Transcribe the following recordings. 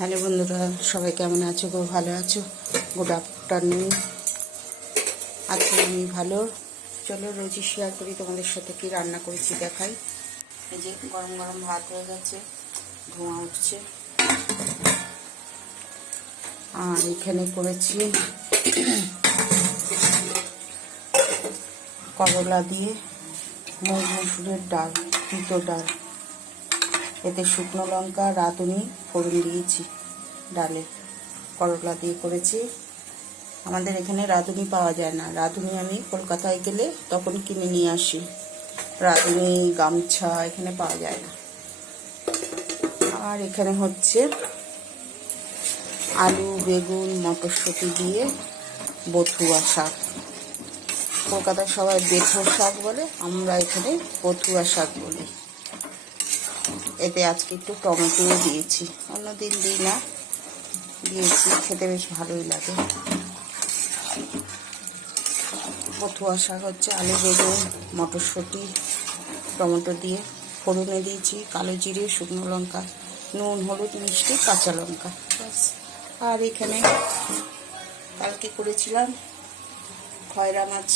Hello বন্ধুরা, সবাই কেমন আছো গো? ভালো আছো? Good afternoon. আজকে আমি ভালো। চলো রোজই শেয়ার করি তোমাদের সাথে কি রান্না করেছি দেখাই। এই যে গরম গরম ভাত হয়ে গেছে, ধোঁয়া উঠছে। আর এখানে করেছি করলা দিয়ে মুগ মসুরের ডাল, তিতো ডাল। এতে শুকনো লঙ্কা, রাঁধুনি ফোড়ন দিয়েছি ডালে। করলা দিয়ে করেছি। আমাদের এখানে রাঁধুনি পাওয়া যায় না। রাঁধুনি আমি কলকাতায় গেলে তখন কিনে নিয়ে আসি। রাঁধুনি, গামছা এখানে পাওয়া যায় না। আর এখানে হচ্ছে আলু, বেগুন, মটরশুঁটি দিয়ে বথুয়া শাক। কলকাতায় সবাই বেথো শাক বলে, আমরা এখানে বথুয়া শাক বলি। এতে আজকে একটু টমেটোও দিয়েছি, অন্যদিন দিই না, দিয়েছি। খেতে বেশ ভালোই লাগে। বথুয়া শাক হচ্ছে আলু, বেগুন, মটরশুঁটি, টমেটো দিয়ে ফোড়নে দিয়েছি কালো জিরে, শুকনো লঙ্কা, নুন, হলুদ, মিষ্টি, কাঁচা লঙ্কা, ব্যাস। আর এখানে কালকে করেছিলাম খয়রা মাছ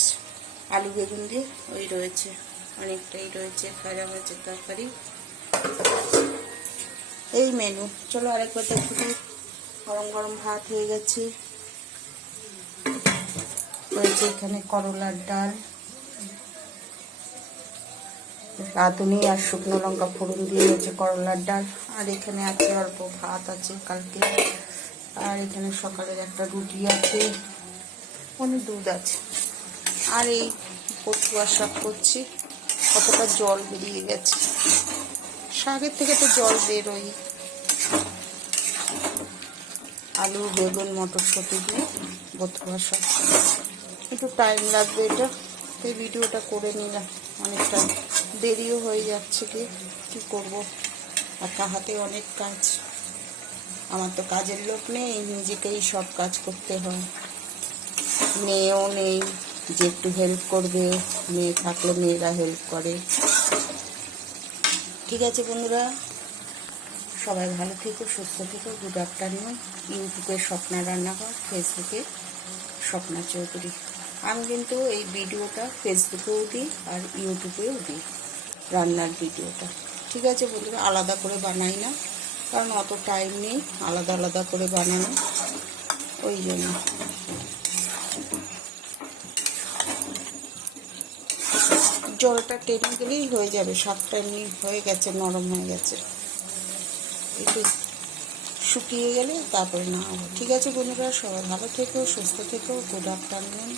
আলু বেগুন দিয়ে, ওই রয়েছে, অনেকটাই রয়েছে খয়রা মাছের তরকারি। এই মেনু। চলো আরেকবার দেখি। গরম গরম ভাত হয়ে গেছে। রয়েছে এখানে করলার ডাল, রাঁধুনি আর শুকনো লঙ্কা ফোড়ন দিয়ে হচ্ছে করলার ডাল। আর এখানে আছে অল্প ভাত আছে কালকে। আর এখানে সকালের একটা রুটি আছে, অনেক দুধ আছে। আর এই বথুয়া শাক করছি। কতটা জল বেরিয়ে গেছে, শাকের থেকে তো জল বেরোই। আলু, বেগুন, মটরশুঁটি দিয়ে বথুয়া শাক। একটু টাইম লাগবে এটা, এই ভিডিওটা করে নিলাম। অনেকটা দেরিও হয়ে যাচ্ছে, কি করব, একা হাতে অনেক কাজ। আমার তো কাজের লোক নেই, নিজেকেই সব কাজ করতে হয়। মেয়েও নেই যে একটু হেল্প করবে। মেয়ে থাকলে মেয়েরা হেল্প করে। ঠিক আছে বন্ধুরা, সবাই ভালো থেকো, সুস্থ থেকো। Good afternoon. ইউটিউবে স্বপ্না রান্নাঘর, ফেসবুকে স্বপ্না চৌধুরী। আমি কিন্তু এই ভিডিওটা ফেসবুকেও দিই আর ইউটিউবেও দিই, রান্নার ভিডিওটা। ঠিক আছে বন্ধুরা, আলাদা করে বানাই না, কারণ অত টাইম নেই আলাদা আলাদা করে বানানো, ওই জন্য। জলটা টেনে গেলেই হয়ে যাবে। শাকটা এমনি হয়ে গেছে, নরম হয়ে গেছে, একটু শুকিয়ে গেলে তারপরে না হবে। ঠিক আছে বন্ধুরা, সবাই ভালো থেকো, সুস্থ থেকো। Good afternoon.